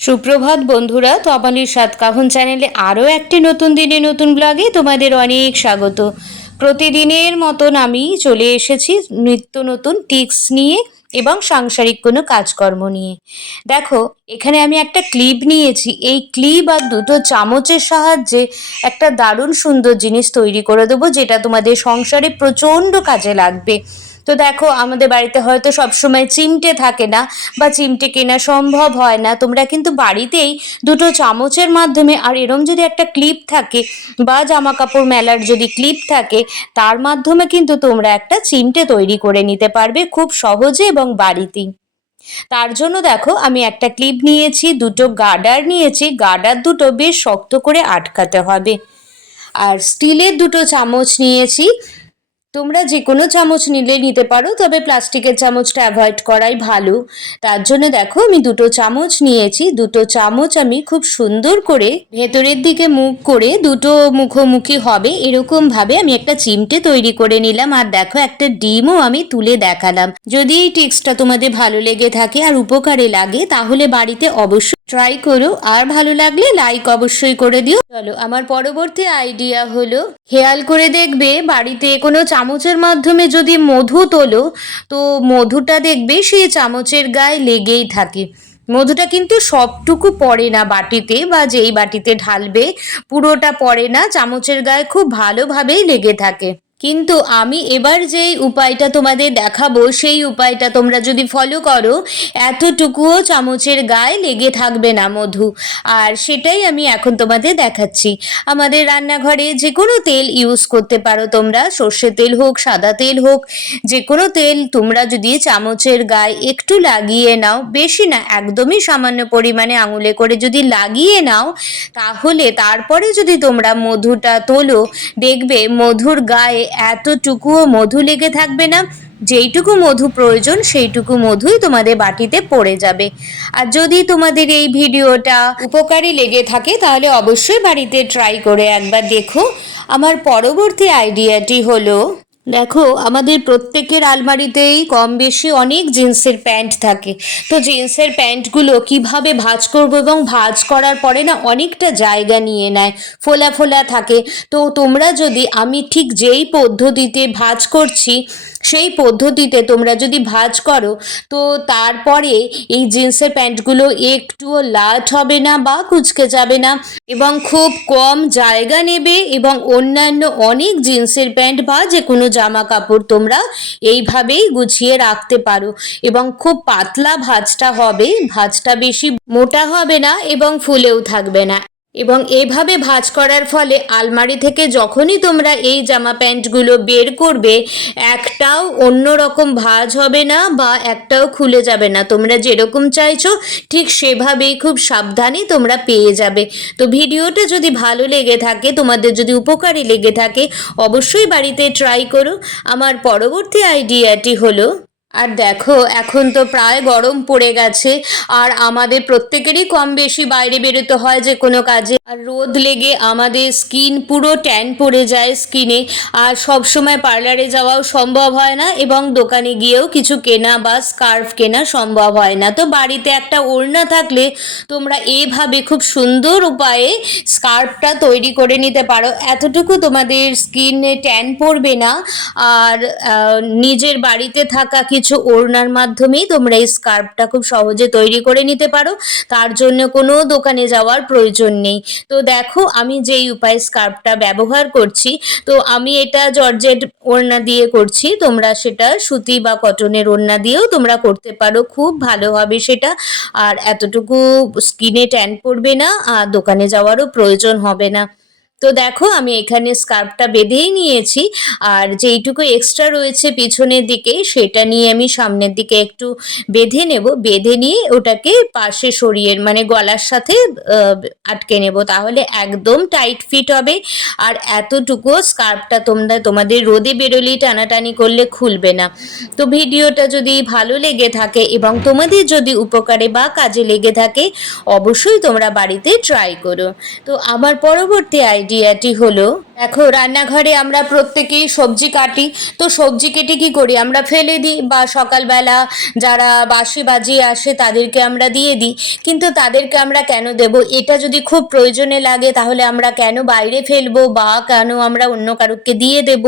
সুপ্রভাত বন্ধুরা, তো আমাদের সাতকাহন চ্যানেলে আরও একটি নতুন দিনে নতুন ব্লগে তোমাদের অনেক স্বাগত। প্রতিদিনের মতন আমি চলে এসেছি নিত্য নতুন টিপস নিয়ে এবং সাংসারিক কোনো কাজকর্ম নিয়ে। দেখো, এখানে আমি একটা ক্লিপ নিয়েছি। এই ক্লিপ আর দুটো চামচের সাহায্যে একটা দারুণ সুন্দর জিনিস তৈরি করে দেবো, যেটা তোমাদের সংসারে প্রচণ্ড কাজে লাগবে। তো দেখো, আমাদের বাড়িতে হয়তো সবসময় চিমটে থাকে না বা চিমটে কেনা সম্ভব হয় না। তোমরা কিন্তু বাড়িতেই দুটো চামচের মাধ্যমে, আর এরম যদি একটা ক্লিপ থাকে বা জামা কাপড় মেলার যদি ক্লিপ থাকে, তার মাধ্যমে কিন্তু তোমরা একটা চিমটে তৈরি করে নিতে পারবে খুব সহজে এবং বাড়িতেই। তার জন্য দেখো, আমি একটা ক্লিপ নিয়েছি, দুটো গার্ডার নিয়েছি। গার্ডার দুটো বেশ শক্ত করে আটকাতে হবে। আর স্টিলের দুটো চামচ নিয়েছি। তোমরা যে কোনো চামচ নিতে পারো, তবে প্লাস্টিকের চামচটা অ্যাভয়েড করাই ভালো। তার জন্য দেখো, আমি দুটো চামচ নিয়েছি। দুটো চামচ আমি খুব সুন্দর করে ভেতরের দিকে মুখ করে দুটো মুখোমুখি হবে এরকমভাবে আমি একটা চিমটে তৈরি করে নিলাম। আর দেখো, একটা ডিমও আমি তুলে দেখালাম। যদি এই টিপসটা তোমাদের ভালো লেগে থাকে আর উপকারে লাগে, তাহলে বাড়িতে অবশ্যই ট্রাই করো। আর ভালো লাগলে লাইক অবশ্যই করে দিও। চলো, আমার পরবর্তী আইডিয়া হলো, খেয়াল করে দেখবে বাড়িতে কোনো চামচের মাধ্যমে যদি মধু তোলো, তো মধুটা দেখবে সেই চামচের গায়ে লেগেই থাকে। মধুটা কিন্তু সবটুকু পড়ে না বাটিতে, বা যেই বাটিতে ঢালবে পুরোটা পড়ে না, চামচের গায়ে খুব ভালোভাবেই লেগে থাকে। কিন্তু আমি এবার যেই উপায়টা তোমাদের দেখাবো, সেই উপায়টা তোমরা যদি ফলো করো, এতটুকুও চামচের গায়ে লেগে থাকবে না মধু। আর সেটাই আমি এখন তোমাদের দেখাচ্ছি। আমাদের রান্নাঘরে যে কোনো তেল ইউজ করতে পারো তোমরা, সর্ষের তেল হোক, সাদা তেল হোক, যে কোনো তেল তোমরা যদি চামচের গায়ে একটু লাগিয়ে নাও, বেশি না, একদমই সামান্য পরিমাণে আঙুলে করে যদি লাগিয়ে নাও, তাহলে তারপরে যদি তোমরা মধুটা তোলো, দেখবে মধুর গায়ে এতটুকুও মধু লেগে থাকবে না। যেইটুকু মধু প্রয়োজন সেইটুকু মধুই তোমাদের বাটিতে পড়ে যাবে। আর যদি তোমাদের এই ভিডিওটা উপকারী লেগে থাকে, তাহলে অবশ্যই বাড়িতে ট্রাই করে একবার দেখো। আমার পরবর্তী আইডিয়াটি হলো, দেখো, আমাদের প্রত্যেকের আলমারিতেই কম বেশি অনেক জিন্সের প্যান্ট থাকে। তো জিন্সের প্যান্টগুলো কিভাবে ভাঁজ করবো, এবং ভাঁজ করার পরে না অনেকটা জায়গা নিয়ে নেয়, ফোলা ফোলা থাকে। তো তোমরা যদি, আমি ঠিক যেই পদ্ধতিতে ভাঁজ করছি সেই পদ্ধতিতে তোমরা যদি ভাঁজ করো, তো তারপরে এই জিন্সের প্যান্টগুলো একটুও লাট হবে না বা কুঁচকে যাবে না, এবং খুব কম জায়গা নেবে। এবং অন্যান্য অনেক জিন্সের প্যান্ট বা যে কোনো জামা কাপড় তোমরা এইভাবেই গুছিয়ে রাখতে পারো। এবং খুব পাতলা ভাঁজটা হবে, ভাঁজটা বেশি মোটা হবে না এবং ফুলেও থাকবে না। এবং এভাবে ভাঁজ করার ফলে আলমারি থেকে যখনই তোমরা এই জামা প্যান্টগুলো বের করবে, একটাও অন্যরকম ভাঁজ হবে না বা একটাও খুলে যাবে না। তোমরা যেরকম চাইছো ঠিক সেভাবেই খুব সাবধানে তোমরা পেয়ে যাবে। তো ভিডিওটা যদি ভালো লেগে থাকে, তোমাদের যদি উপকারী লেগে থাকে, অবশ্যই বাড়িতে ট্রাই করো। আমার পরবর্তী আইডিয়াটি হলো, আর দেখো, এখন তো প্রায় গরম পড়ে গেছে, আর আমাদের প্রত্যেকেরই কম বেশি বাইরে বেরোতে হয় যে কোনো কাজে। আর রোদ লেগে আমাদের স্কিন পুরো ট্যান পড়ে যায় স্কিনে। আর সব সময় পার্লারে যাওয়াও সম্ভব হয় না, এবং দোকানে গিয়েও কিছু কেনা বা স্কার্ফ কেনা সম্ভব হয় না। তো বাড়িতে একটা ওড়না থাকলে তোমরা এভাবে খুব সুন্দর উপায়ে স্কার্ফটা তৈরি করে নিতে পারো। এতটুকু তোমাদের স্কিনে ট্যান পড়বে না। আর নিজের বাড়িতে থাকা কিছু ওড়নার মাধ্যমেই তোমরা এই স্কার্ফটা খুব সহজে তৈরি করে নিতে পারো। তার জন্য কোনো দোকানে যাওয়ার প্রয়োজন নেই। তো দেখো, আমি যেই উপায়ে স্কার্ফটা ব্যবহার করছি, তো আমি এটা জর্জেট ওড়না দিয়ে করছি। তোমরা সেটা সুতি বা কটনের ওড়না দিয়েও তোমরা করতে পারো, খুব ভালো হবে সেটা। আর এতটুকু স্কিনে ট্যান পড়বে না, আর দোকানে যাওয়ারও প্রয়োজন হবে না। তো দেখো, আমি এখানে স্কার্ফটা বেঁধেই নিয়েছি। আর যেইটুকু এক্সট্রা রয়েছে পিছনের দিকে, সেটা নিয়ে আমি সামনের দিকে একটু বেঁধে নেব। বেঁধে নিয়ে ওটাকে পাশে সরিয়ে, মানে গলার সাথে আটকে নেব, তাহলে একদম টাইট ফিট হবে। আর এতটুকু স্কার্ফটা তোমাদের রোদে বেরোলেই টানাটানি করলে খুলবে না। তো ভিডিওটা যদি ভালো লেগে থাকে এবং তোমাদের যদি উপকারে বা কাজে লেগে থাকে, অবশ্যই তোমরা বাড়িতে ট্রাই করো। তো আমার পরবর্তী আইডিয়া আইডিয়াটি হলো, দেখো রান্নাঘরে আমরা প্রত্যেকেই সবজি কাটি, তো সবজি কেটে কি করি আমরা ফেলে দিই, বা সকালবেলা যারা বাসি বাজিয়ে আসে তাদেরকে আমরা দিয়ে দিই। কিন্তু তাদেরকে আমরা কেন দেব? এটা যদি খুব প্রয়োজনে লাগে তাহলে আমরা কেন বাইরে ফেলবো, বা কেন আমরা অন্য কারুকে দিয়ে দেব?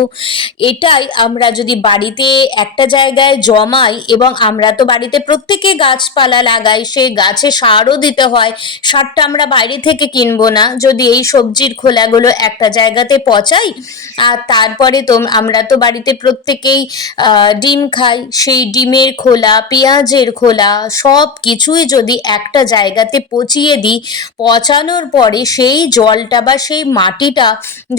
এটাই আমরা যদি বাড়িতে একটা জায়গায় জমাই, এবং আমরা তো বাড়িতে প্রত্যেকে গাছপালা লাগাই, সেই গাছে সারও দিতে হয়, সারটা আমরা বাইরে থেকে কিনবো না। যদি এই সবজির খোলাগুলো একটা জায়গাতে পচাই, আর তারপরে তো আমরা তো বাড়িতে প্রত্যেকেই ডিম খাই, সেই ডিমের খোলা, পেঁয়াজের খোলা, সব কিছুই যদি একটা জায়গাতে পচিয়ে দিই, পচানোর পরে সেই জলটা বা সেই মাটিটা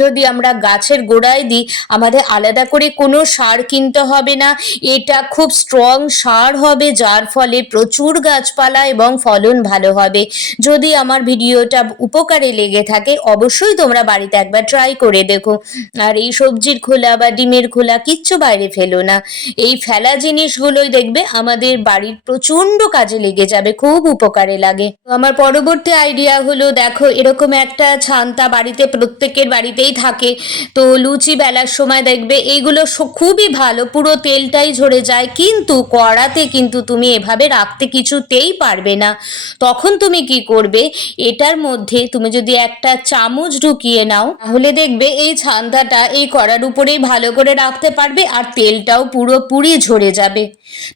যদি আমরা গাছের গোড়ায় দিই, আমাদের আলাদা করে কোনো সার কিনতে হবে না। এটা খুব স্ট্রং সার হবে, যার ফলে প্রচুর গাছপালা এবং ফলন ভালো হবে। যদি আমার ভিডিওটা উপকারে লেগে থাকে অবশ্যই তোমরা বাড়িতে একবার ট্রাই করে দেখো। আর এই সবজির খোলা বা ডিমের খোলা কিচ্ছু বাইরে ফেলো না, এই ফেলা জিনিসগুলোই দেখবে আমাদের বাড়ির প্রচণ্ড কাজে লেগে যাবে, খুব উপকারে লাগে। তো আমার পরবর্তী আইডিয়া হলো, দেখো এরকম একটা ছান্তা বাড়িতে প্রত্যেকের বাড়িতেই থাকে, তো লুচি বেলার সময় দেখবে এইগুলো খুবই ভালো, পুরো তেলটাই ঝরে যায়, কিন্তু কড়াতে কিন্তু তুমি এভাবে রাখতে কিছুতেই পারবে না। তখন তুমি কি করবে, এটার মধ্যে তুমি যদি একটা চামচ ঢুকিয়ে নাও তাহলে দেখবে এই ছান্তাটা এই কড়ার উপরেই ভালো করে রাখতে পারবে, আর তেলটাও পুরোপুরি ঝরে যাবে।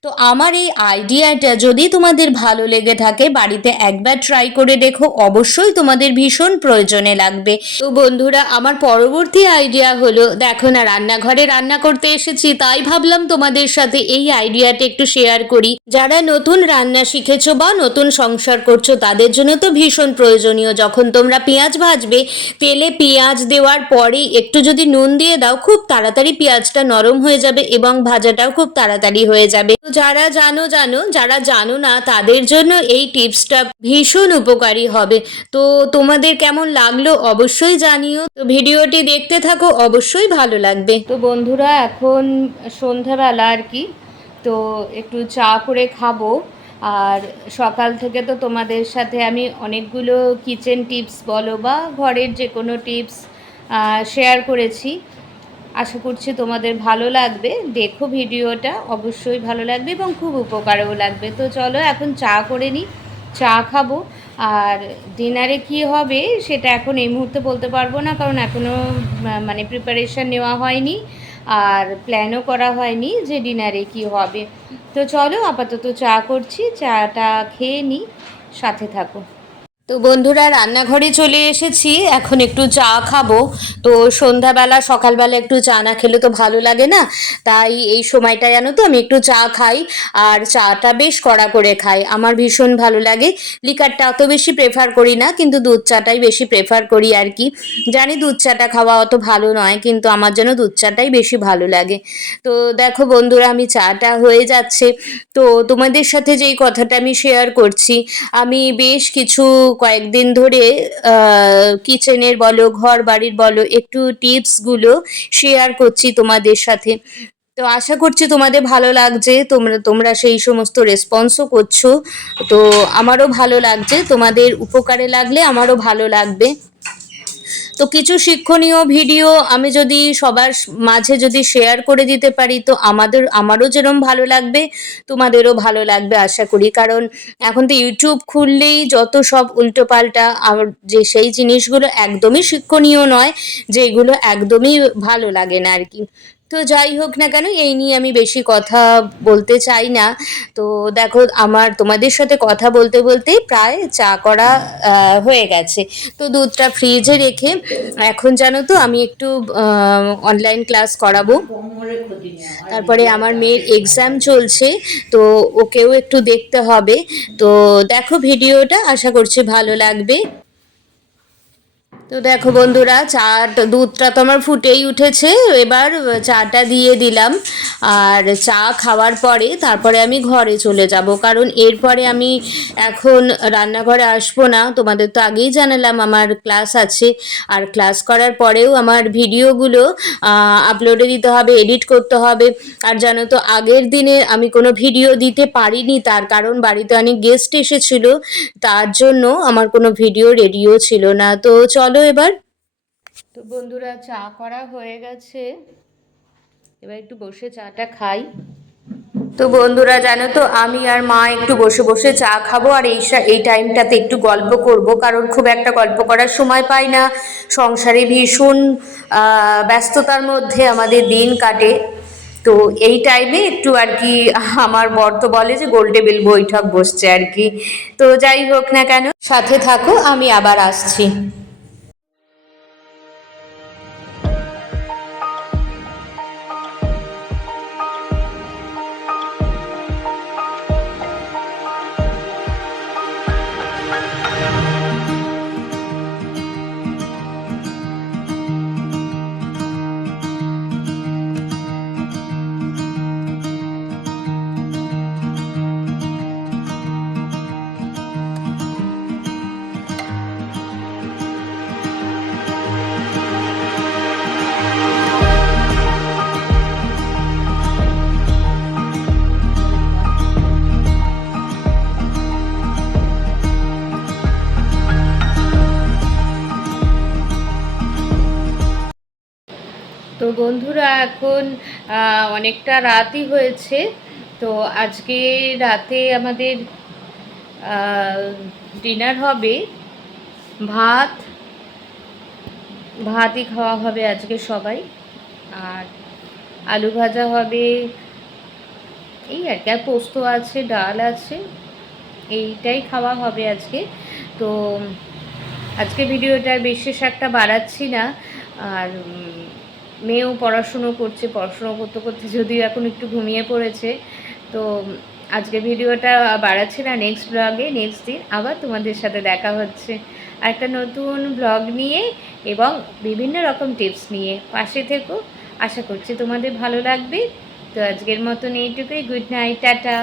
তো আমার এই আইডিয়াটা যদি তোমাদের ভালো লেগে থাকে বাড়িতে একবার ট্রাই করে দেখো, অবশ্যই তোমাদের ভীষণ প্রয়োজনে লাগবে। তো বন্ধুরা, আমার পরবর্তী আইডিয়া হলো, দেখো না রান্নাঘরে রান্না করতে এসেছি, তাই ভাবলাম তোমাদের সাথে এই আইডিয়াটা একটু শেয়ার করি। যারা নতুন রান্না শিখেছো বা নতুন সংসার করছো তাদের জন্য তো ভীষণ প্রয়োজনীয়। যখন তোমরা পেঁয়াজ ভাজবে, তেলে পেঁয়াজ দেওয়ার পরেই একটু যদি নুন দিয়ে দাও, খুব তাড়াতাড়ি পেঁয়াজটা নরম হয়ে যাবে এবং ভাজাটাও খুব তাড়াতাড়ি হয়ে যাবে। যারা জানো, যারা জানো না তাদের জন্য এই টিপসটা ভীষণ উপকারী হবে। তো তোমাদের কেমন লাগলো অবশ্যই জানিও। তো ভিডিওটি দেখতে থাকো, অবশ্যই ভালো লাগবে। তো বন্ধুরা, এখন সন্ধ্যাবেলা আর কি, তো একটু চা করে খাবো। আর সকাল থেকে তো তোমাদের সাথে আমি অনেকগুলো কিচেন টিপস বলো বা ঘরের যে কোনো টিপস শেয়ার করেছি। আশা করছি তোমাদের ভালো লাগবে, দেখো ভিডিওটা, অবশ্যই ভালো লাগবে এবং খুব উপকারও লাগবে। তো চলো এখন চা করে নিই, চা খাবো। আর ডিনারে কি হবে সেটা এখন এই মুহূর্তে বলতে পারবো না, কারণ এখনও মানে প্রিপারেশান নেওয়া হয়নি আর প্ল্যানও করা হয়নি যে ডিনারে কি হবে। তো চলো আপাতত চা করছি, চাটা খেয়ে নিই, সাথে থাকো। তো বন্ধুরা, রান্নাঘরে চলে এসেছি, এখন একটু চা খাবো। তো সন্ধ্যাবেলা সকালবেলা একটু চা না খেলে তো ভালো লাগে না, তাই এই সময়টা জানো তো আমি একটু চা খাই, আর চাটা বেশ কড়া করে খাই, আমার ভীষণ ভালো লাগে। লিকারটা অত বেশি প্রেফার করি না, কিন্তু দুধ চাটাই বেশি প্রেফার করি আর কি। জানি দুধ চাটা খাওয়া অত ভালো নয়, কিন্তু আমার যেন দুধ চাটাই বেশি ভালো লাগে। তো দেখো বন্ধুরা, আমি চাটা হয়ে যাচ্ছে, তো তোমাদের সাথে যেই কথাটা আমি শেয়ার করছি, আমি বেশ কয়েকদিন ধরে কিচেনের বলো, ঘর বাড়ির বলো, একটু টিপসগুলো শেয়ার করছি তোমাদের সাথে। তো আশা করছি তোমাদের ভালো লাগছে, তোমরা সেই সমস্ত রেসপন্সও করছো, তো আমারও ভালো লাগছে, তোমাদের উপকারে লাগলে আমারও ভালো লাগবে। তো কিছু শিক্ষণীয় ভিডিও আমি যদি সবার মাঝে যদি শেয়ার করে দিতে পারি, তো আমারও যেরকম ভালো লাগবে তোমাদেরও ভালো লাগবে আশা করি। কারণ এখন তো ইউটিউব খুললেই যত সব উল্টোপাল্টা, আর যে সেই জিনিসগুলো একদমই শিক্ষণীয় নয়, যেগুলো একদমই ভালো লাগে না আর কি। তো যাই হোক না কেন, এই নিয়ে আমি বেশি কথা বলতে চাই না। তো দেখো, আমার তোমাদের সাথে কথা বলতে বলতে প্রায় চা করা হয়ে গেছে। তো দুধটা ফ্রিজে রেখে এখন জানো তো আমি একটু অনলাইন ক্লাস করাবো, তারপরে আমার মেয়ের এক্সাম চলছে, তো ওকেও একটু দেখতে হবে। তো দেখো ভিডিওটা, আশা করছি ভালো লাগবে। তো দেখো বন্ধুরা, দুধটা তো আমার ফুটেই উঠেছে, এবার চাটা দিয়ে দিলাম। আর চা খাওয়ার পরে তারপরে আমি ঘরে চলে যাব, কারণ এরপরে আমি এখন রান্নাঘরে আসবো না। তোমাদের তো আগেই জানালাম আমার ক্লাস আছে, আর ক্লাস করার পরেও আমার ভিডিওগুলো আপলোডে দিতে হবে, এডিট করতে হবে। আর জানো তো, আগের দিনে আমি কোনো ভিডিও দিতে পারিনি, তার কারণ বাড়িতে অনেক গেস্ট এসেছিলো, তার জন্য আমার কোনো ভিডিও রেডিও ছিল না। তো চলো এবার তো বন্ধুরা, চা করা হয়ে গেছে, এবার একটু বসে চাটা খাই। তো বন্ধুরা, জানো তো আমি আর মা একটু বসে বসে চা খাবো, আর এই টাইমটাতে একটু গল্প করব, কারণ খুব একটা গল্প করার সময় পাই না। সংসারে ভীষণ ব্যস্ততার মধ্যে আমাদের দিন কাটে। তো এই টাইমে একটু আর কি, আমার বর তো বলে যে গোল টেবিল বৈঠক বসছে আর কি। তো যাই হোক না কেন, সাথে থাকো, আমি আবার আসছি। তো বন্ধুরা, এখন অনেকটা রাতই হয়েছে। তো আজকে রাতে আমাদের ডিনার হবে ভাত। ভাতই খাওয়া হবে আজকে সবাই, আর আলু ভাজা হবে, এই আর কি, আর পোস্ত আছে, ডাল আছে, এইটাই খাওয়া হবে আজকে। তো আজকে ভিডিওটা বিশেষ একটা বাড়াচ্ছি না। আর মেয়েও পড়াশুনো করছে, পড়াশুনো করতে করতে যদিও এখন একটু ঘুমিয়ে পড়েছে। তো আজকে ভিডিওটা বাড়াচ্ছি না, নেক্সট ব্লগে নেক্সট দিন আবার তোমাদের সাথে দেখা হচ্ছে একটা নতুন ব্লগ নিয়ে এবং বিভিন্ন রকম টিপস নিয়ে। পাশে থেকো, আশা করছি তোমাদের ভালো লাগবে। তো আজকের মতন এইটুকুই, গুড নাইট, টাটা।